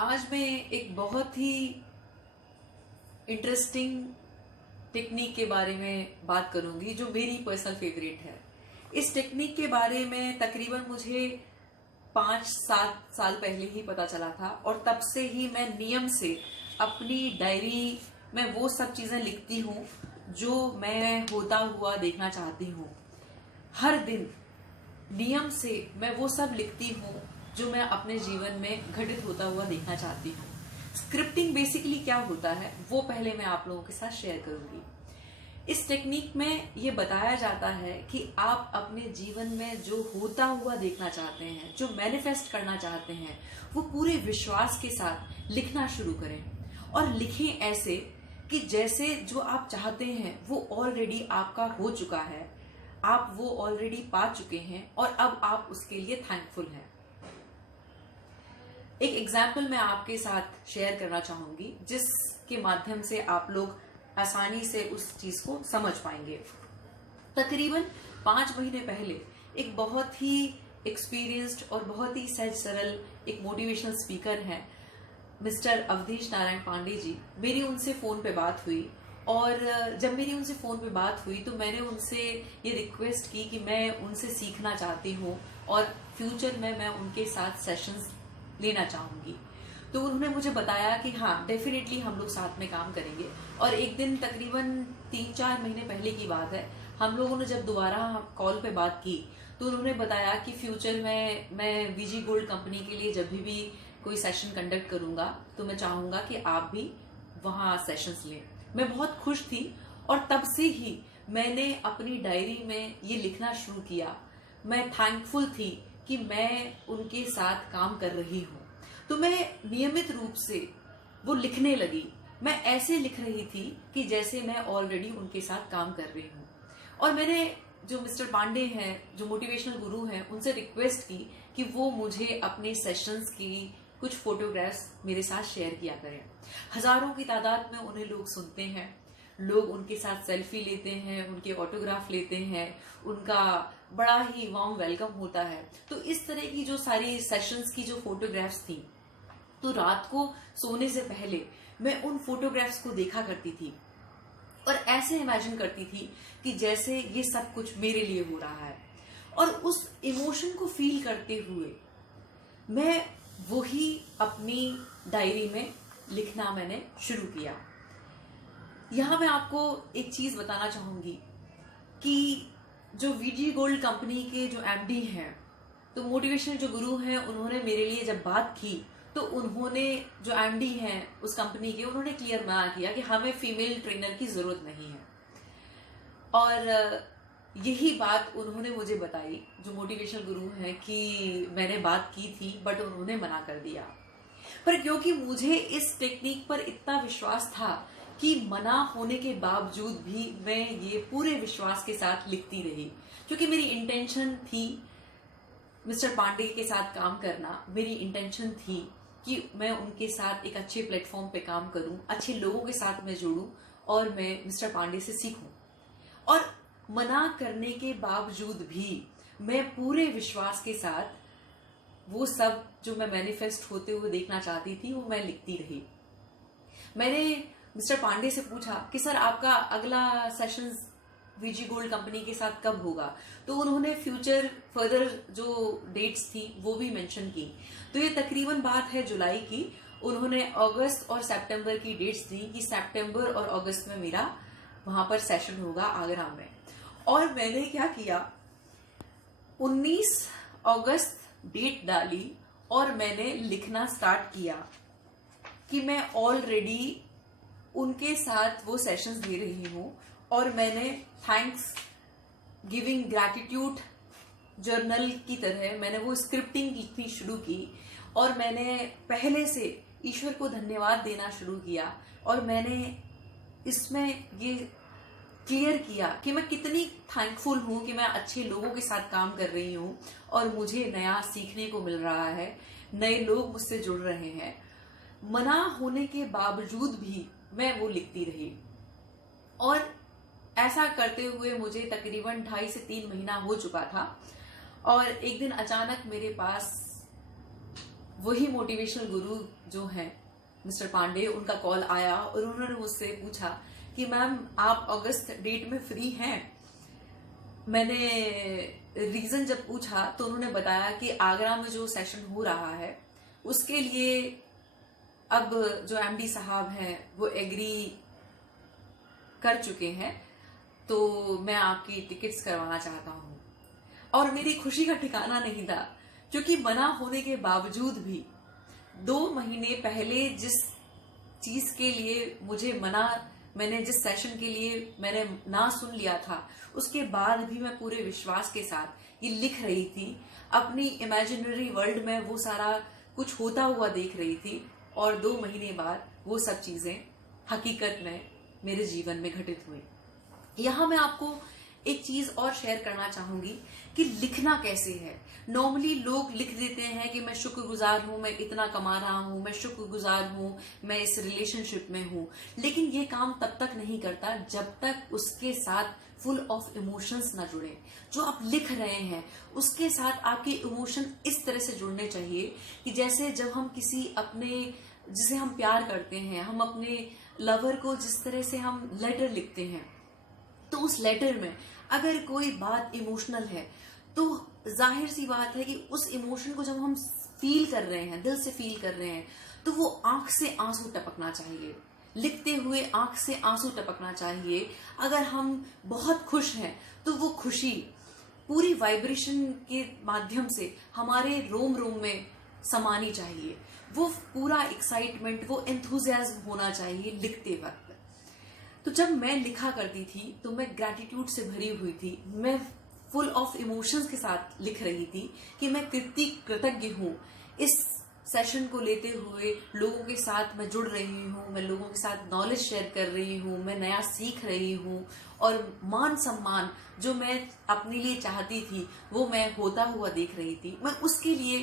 आज मैं एक बहुत ही इंटरेस्टिंग टेक्निक के बारे में बात करूंगी जो मेरी पर्सनल फेवरेट है। इस टेक्निक के बारे में तकरीबन मुझे 5-7 साल पहले ही पता चला था और तब से ही मैं नियम से अपनी डायरी में वो सब चीजें लिखती हूँ जो मैं होता हुआ देखना चाहती हूँ। हर दिन नियम से मैं वो सब लिखती हूँ जो मैं अपने जीवन में घटित होता हुआ देखना चाहती हूँ। स्क्रिप्टिंग बेसिकली क्या होता है वो पहले मैं आप लोगों के साथ शेयर करूंगी। इस टेक्निक में ये बताया जाता है कि आप अपने जीवन में जो होता हुआ देखना चाहते हैं, जो मैनिफेस्ट करना चाहते हैं, वो पूरे विश्वास के साथ लिखना शुरू करें और लिखें ऐसे कि जैसे जो आप चाहते हैं वो ऑलरेडी आपका हो चुका है, आप वो ऑलरेडी पा चुके हैं और अब आप उसके लिए थैंकफुल हैं। एक एग्जाम्पल मैं आपके साथ शेयर करना चाहूंगी जिसके माध्यम से आप लोग आसानी से उस चीज को समझ पाएंगे। तकरीबन 5 महीने पहले एक बहुत ही एक्सपीरियंस्ड और बहुत ही सहज सरल एक मोटिवेशनल स्पीकर हैं मिस्टर अवधेश नारायण पांडे जी। मेरी उनसे फोन पे बात हुई और जब मेरी उनसे फोन पे बात हुई तो मैंने उनसे ये रिक्वेस्ट की कि मैं उनसे सीखना चाहती हूँ और फ्यूचर में मैं उनके साथ सेशंस लेना चाहूंगी। तो उन्होंने मुझे बताया कि हाँ डेफिनेटली हम लोग साथ में काम करेंगे। और एक दिन तकरीबन 3-4 महीने पहले की बात है, हम लोगों ने जब दोबारा कॉल पे बात की तो उन्होंने बताया कि फ्यूचर में मैं वीजी गोल्ड कंपनी के लिए जब भी कोई सेशन कंडक्ट करूंगा तो मैं चाहूंगा कि आप भी वहां सेशंस लें। मैं बहुत खुश थी और तब से ही मैंने अपनी डायरी में ये लिखना शुरू किया। मैं थैंकफुल थी कि मैं उनके साथ काम कर रही हूँ, तो मैं नियमित रूप से वो लिखने लगी। मैं ऐसे लिख रही थी कि जैसे मैं ऑलरेडी उनके साथ काम कर रही हूँ। और मैंने जो मिस्टर पांडे हैं, जो मोटिवेशनल गुरु हैं, उनसे रिक्वेस्ट की कि वो मुझे अपने सेशंस की कुछ फोटोग्राफ्स मेरे साथ शेयर किया करें। हजारों की तादाद में उन्हें लोग सुनते हैं, लोग उनके साथ सेल्फी लेते हैं, उनके ऑटोग्राफ लेते हैं, उनका बड़ा ही वार्म वेलकम होता है। तो इस तरह की जो सारी सेशंस की जो फोटोग्राफ्स थी, तो रात को सोने से पहले मैं उन फोटोग्राफ्स को देखा करती थी और ऐसे इमेजिन करती थी कि जैसे ये सब कुछ मेरे लिए हो रहा है। और उस इमोशन को फील करते हुए मैं वही अपनी डायरी में लिखना मैंने शुरू किया। यहां मैं आपको एक चीज बताना चाहूंगी कि जो वीजी गोल्ड कंपनी के जो एमडी हैं, तो मोटिवेशनल जो गुरु हैं, उन्होंने मेरे लिए जब बात की तो उन्होंने जो एमडी हैं उस कंपनी के, उन्होंने क्लियर मना किया कि हमें फीमेल ट्रेनर की जरूरत नहीं है। और यही बात उन्होंने मुझे बताई, जो मोटिवेशनल गुरु हैं, कि मैंने बात की थी बट उन्होंने मना कर दिया। पर क्योंकि मुझे इस टेक्निक पर इतना विश्वास था कि मना होने के बावजूद भी मैं ये पूरे विश्वास के साथ लिखती रही, क्योंकि मेरी इंटेंशन थी मिस्टर पांडे के साथ काम करना। मेरी इंटेंशन थी कि मैं उनके साथ एक अच्छे प्लेटफॉर्म पे काम करूं, अच्छे लोगों के साथ मैं जुड़ूं और मैं मिस्टर पांडे से सीखूं। और मना करने के बावजूद भी मैं पूरे विश्वास के साथ वो सब जो मैं मैनिफेस्ट होते हुए देखना चाहती थी वो मैं लिखती रही। मैंने मिस्टर पांडे से पूछा कि सर आपका अगला सेशन वीजी गोल्ड कंपनी के साथ कब होगा, तो उन्होंने फ्यूचर फर्दर जो डेट्स थी वो भी मेंशन की। तो ये तकरीबन बात है जुलाई की। उन्होंने अगस्त और सितंबर की डेट्स दी कि सितंबर और अगस्त में मेरा वहां पर सेशन होगा आगरा में। और मैंने क्या किया, 19 अगस्त डेट डाली और मैंने लिखना स्टार्ट किया कि मैं ऑलरेडी उनके साथ वो सेशंस दे रही हूं। और मैंने थैंक्स गिविंग ग्रैटिट्यूड जर्नल की तरह मैंने वो स्क्रिप्टिंग लिखनी शुरू की और मैंने पहले से ईश्वर को धन्यवाद देना शुरू किया। और मैंने इसमें ये क्लियर किया कि मैं कितनी थैंकफुल हूं कि मैं अच्छे लोगों के साथ काम कर रही हूं और मुझे नया सीखने को मिल रहा है, नए लोग मुझसे जुड़ रहे हैं। मना होने के बावजूद भी मैं वो लिखती रही और ऐसा करते हुए मुझे तकरीबन 2.5 से 3 महीना हो चुका था। और एक दिन अचानक मेरे पास वही मोटिवेशनल गुरु जो है मिस्टर पांडे, उनका कॉल आया और उन्होंने मुझसे पूछा कि मैम आप अगस्त डेट में फ्री हैं। मैंने रीजन जब पूछा तो उन्होंने बताया कि आगरा में जो सेशन हो रहा है उसके लिए अब जो एमडी साहब हैं वो एग्री कर चुके हैं, तो मैं आपकी टिकट्स करवाना चाहता हूँ। और मेरी खुशी का ठिकाना नहीं था, क्योंकि मना होने के बावजूद भी 2 महीने पहले जिस चीज के लिए मुझे मैंने जिस सेशन के लिए मैंने ना सुन लिया था, उसके बाद भी मैं पूरे विश्वास के साथ ये लिख रही थी। अपनी इमेजिनरी वर्ल्ड में वो सारा कुछ होता हुआ देख रही थी, और 2 महीने बाद वो सब चीजें हकीकत में मेरे जीवन में घटित हुई। यहां मैं आपको एक चीज और शेयर करना चाहूंगी कि लिखना कैसे है। नॉर्मली लोग लिख देते हैं कि मैं शुक्रगुजार हूं, मैं इतना कमा रहा हूं, मैं शुक्रगुजार हूं, मैं इस रिलेशनशिप में हूं, लेकिन ये काम तब तक नहीं करता जब तक उसके साथ फुल ऑफ इमोशंस ना जुड़े। जो आप लिख रहे हैं उसके साथ आपके इमोशन इस तरह से जुड़ने चाहिए कि जैसे जब हम किसी जिसे हम प्यार करते हैं, हम अपने लवर को जिस तरह से हम लेटर लिखते हैं, तो उस लेटर में अगर कोई बात इमोशनल है तो जाहिर सी बात है कि उस इमोशन को जब हम फील कर रहे हैं, दिल से फील कर रहे हैं, तो वो आंख से आंसू टपकना चाहिए। लिखते हुए आंख से आंसू टपकना चाहिए। अगर हम बहुत खुश हैं तो वो खुशी पूरी वाइब्रेशन के माध्यम से हमारे रोम रोम में समानी चाहिए। वो पूरा एक्साइटमेंट, वो एंथुजियाज्म होना चाहिए लिखते वक्त। तो जब मैं लिखा करती थी तो मैं ग्रैटिट्यूड से भरी हुई थी। मैं फुल ऑफ इमोशंस के साथ लिख रही थी कि मैं कृतज्ञ हूँ। इस सेशन को लेते हुए लोगों के साथ मैं जुड़ रही हूँ, मैं लोगों के साथ नॉलेज शेयर कर रही हूँ, मैं नया सीख रही हूँ, और मान सम्मान जो मैं अपने लिए चाहती थी वो मैं होता हुआ देख रही थी। मैं उसके लिए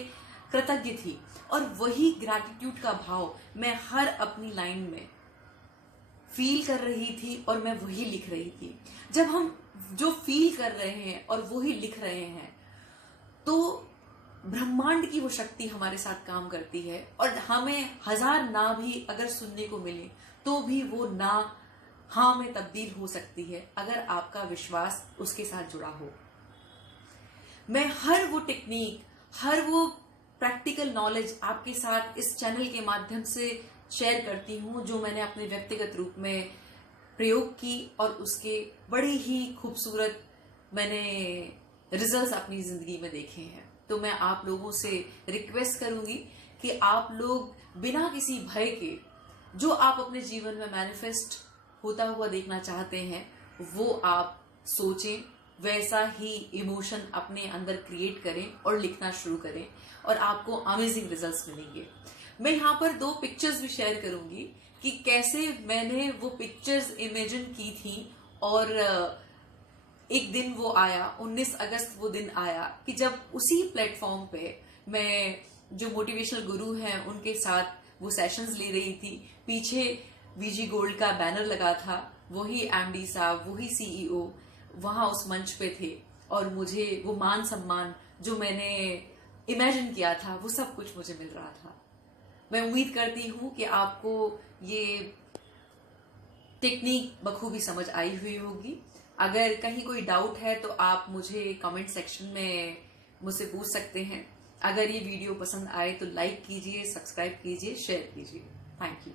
कृतज्ञ थी, और वही ग्रैटिट्यूड का भाव मैं हर अपनी लाइन में फील कर रही थी और मैं वही लिख रही थी। जब हम जो फील कर रहे हैं और वही लिख रहे हैं तो ब्रह्मांड की वो शक्ति हमारे साथ काम करती है, और हमें 1000 ना भी अगर सुनने को मिले तो भी वो ना हाँ में तब्दील हो सकती है अगर आपका विश्वास उसके साथ जुड़ा हो। मैं हर वो टेक्निक, हर वो प्रैक्टिकल नॉलेज आपके साथ इस चैनल के माध्यम से शेयर करती हूँ जो मैंने अपने व्यक्तिगत रूप में प्रयोग की, और उसके बड़े ही खूबसूरत मैंने रिजल्ट्स अपनी जिंदगी में देखे हैं। तो मैं आप लोगों से रिक्वेस्ट करूंगी कि आप लोग बिना किसी भय के जो आप अपने जीवन में मैनिफेस्ट होता हुआ देखना चाहते हैं वो आप सोचें, वैसा ही इमोशन अपने अंदर क्रिएट करें और लिखना शुरू करें, और आपको अमेजिंग रिजल्ट्स मिलेंगे। मैं यहाँ पर 2 पिक्चर्स भी शेयर करूंगी कि कैसे मैंने वो पिक्चर्स इमेजिन की थी, और एक दिन वो आया, 19 अगस्त वो दिन आया कि जब उसी प्लेटफॉर्म पे मैं जो मोटिवेशनल गुरु हैं उनके साथ वो सेशंस ले रही थी। पीछे वीजी गोल्ड का बैनर लगा था, वही एमडी साहब, वही सीईओ वहां उस मंच पे थे, और मुझे वो मान सम्मान जो मैंने इमेजिन किया था वो सब कुछ मुझे मिल रहा था। मैं उम्मीद करती हूँ कि आपको ये टेक्निक बखूबी समझ आई हुई होगी। अगर कहीं कोई डाउट है तो आप मुझे कमेंट सेक्शन में मुझसे पूछ सकते हैं। अगर ये वीडियो पसंद आए तो लाइक कीजिए, सब्सक्राइब कीजिए, शेयर कीजिए। Thank you.